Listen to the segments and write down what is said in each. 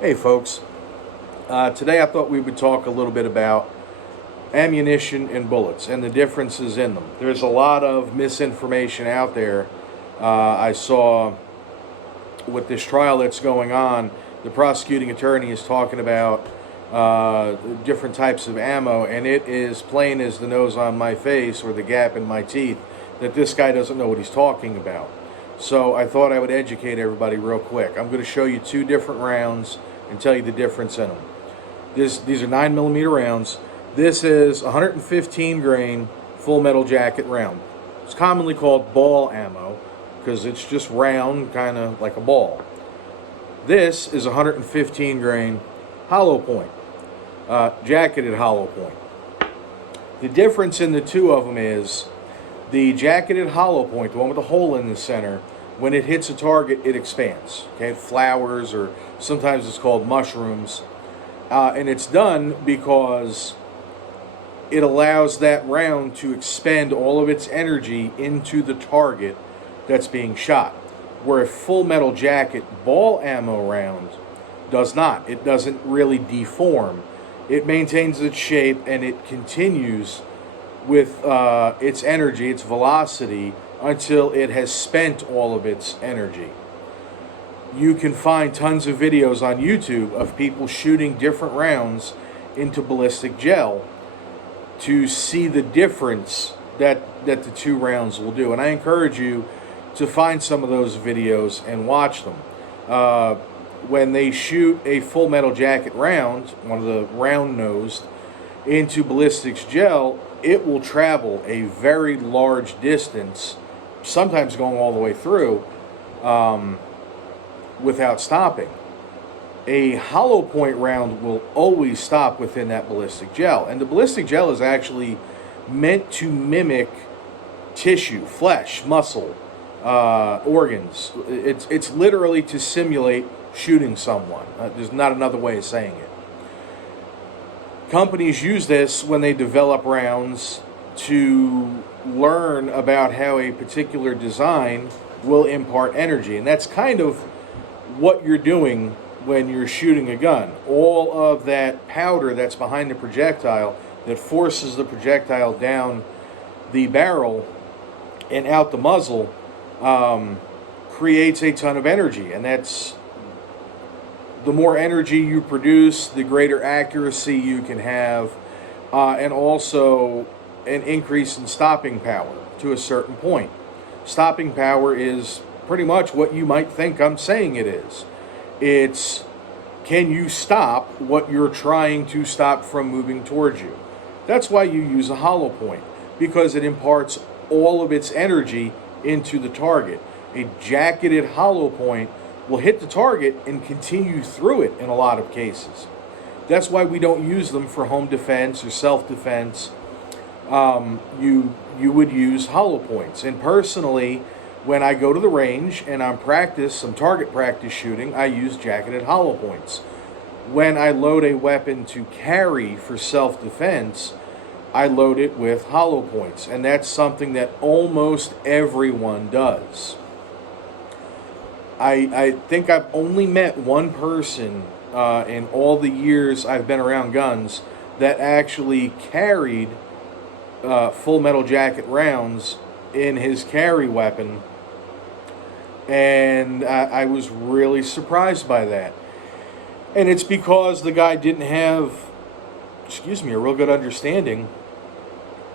Hey folks, today I thought we would talk a little bit about ammunition and bullets and the differences in them. There's a lot of misinformation out there. I saw with this trial that's going on, the prosecuting attorney is talking about different types of ammo, and it is plain as the nose on my face or the gap in my teeth that this guy doesn't know what he's talking about. So I thought I would educate everybody real quick. I'm going to show you two different rounds and tell you the difference in them. These are 9mm rounds. This is 115 grain full metal jacket round. It's commonly called ball ammo because it's just round, kind of like a ball. This is 115 grain hollow point, jacketed hollow point. The difference in the two of them is the jacketed hollow point, the one with the hole in the center, when it hits a target, it expands. Okay, it flowers, or sometimes it's called mushrooms. And it's done because it allows that round to expend all of its energy into the target that's being shot. Where a full metal jacket ball ammo round does not. It doesn't really deform. It maintains its shape and it continues with its energy, its velocity, until it has spent all of its energy. You can find tons of videos on YouTube of people shooting different rounds into ballistic gel to see the difference that the two rounds will do. And I encourage you to find some of those videos and watch them. When they shoot a full metal jacket round, one of the round-nosed, into ballistics gel, it will travel a very large distance, sometimes going all the way through, without stopping. A hollow point round will always stop within that ballistic gel. And the ballistic gel is actually meant to mimic tissue, flesh, muscle, organs. It's literally to simulate shooting someone. There's not another way of saying it. Companies use this when they develop rounds to learn about how a particular design will impart energy. And that's kind of what you're doing when you're shooting a gun. All of that powder that's behind the projectile that forces the projectile down the barrel and out the muzzle creates a ton of energy. And that's, the more energy you produce, the greater accuracy you can have, and also an increase in stopping power to a certain point. Stopping power is pretty much what you might think I'm saying it is. It's, can you stop what you're trying to stop from moving towards you? That's why you use a hollow point, because it imparts all of its energy into the target. A jacketed hollow point will hit the target and continue through it in a lot of cases. That's why we don't use them for home defense or self-defense. You would use hollow points. And personally, when I go to the range and I'm some target practice shooting, I use jacketed hollow points. When I load a weapon to carry for self-defense, I load it with hollow points. And that's something that almost everyone does. I think I've only met one person in all the years I've been around guns that actually carried full metal jacket rounds in his carry weapon, and I was really surprised by that. And it's because the guy didn't have, a real good understanding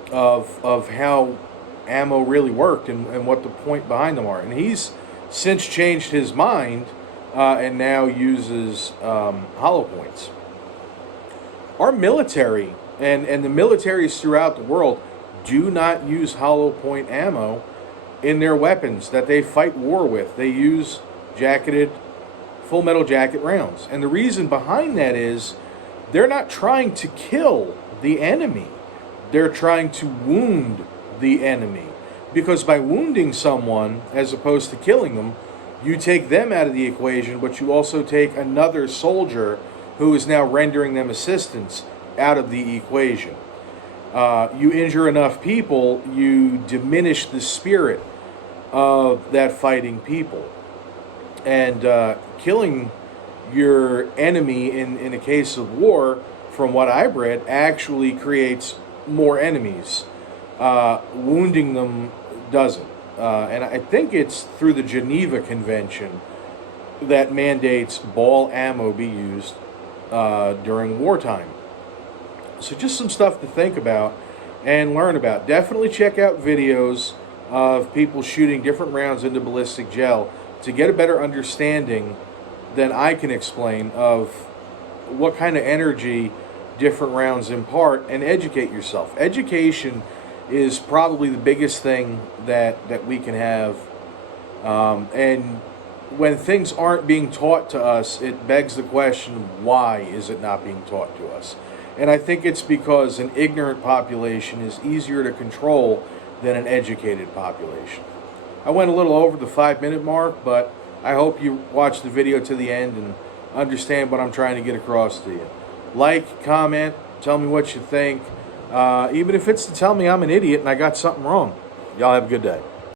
of how ammo really worked and what the point behind them are. And he's since changed his mind and now uses hollow points. Our military and the militaries throughout the world do not use hollow point ammo in their weapons that they fight war with. They use jacketed full metal jacket rounds. And the reason behind that is they're not trying to kill the enemy. They're trying to wound the enemy. Because by wounding someone, as opposed to killing them, you take them out of the equation, but you also take another soldier who is now rendering them assistance out of the equation. You injure enough people, you diminish the spirit of that fighting people. And killing your enemy in a case of war, from what I've read, actually creates more enemies. Wounding them doesn't. And I think it's through the Geneva Convention that mandates ball ammo be used during wartime. So just some stuff to think about and learn about. Definitely check out videos of people shooting different rounds into ballistic gel to get a better understanding than I can explain of what kind of energy different rounds impart, and educate yourself. Education is probably the biggest thing that we can have. And when things aren't being taught to us, it begs the question, why is it not being taught to us? And I think it's because an ignorant population is easier to control than an educated population. I went a little over the 5-minute mark, but I hope you watch the video to the end and understand what I'm trying to get across to you. Like, comment, tell me what you think. Even if it's to tell me I'm an idiot and I got something wrong. Y'all have a good day.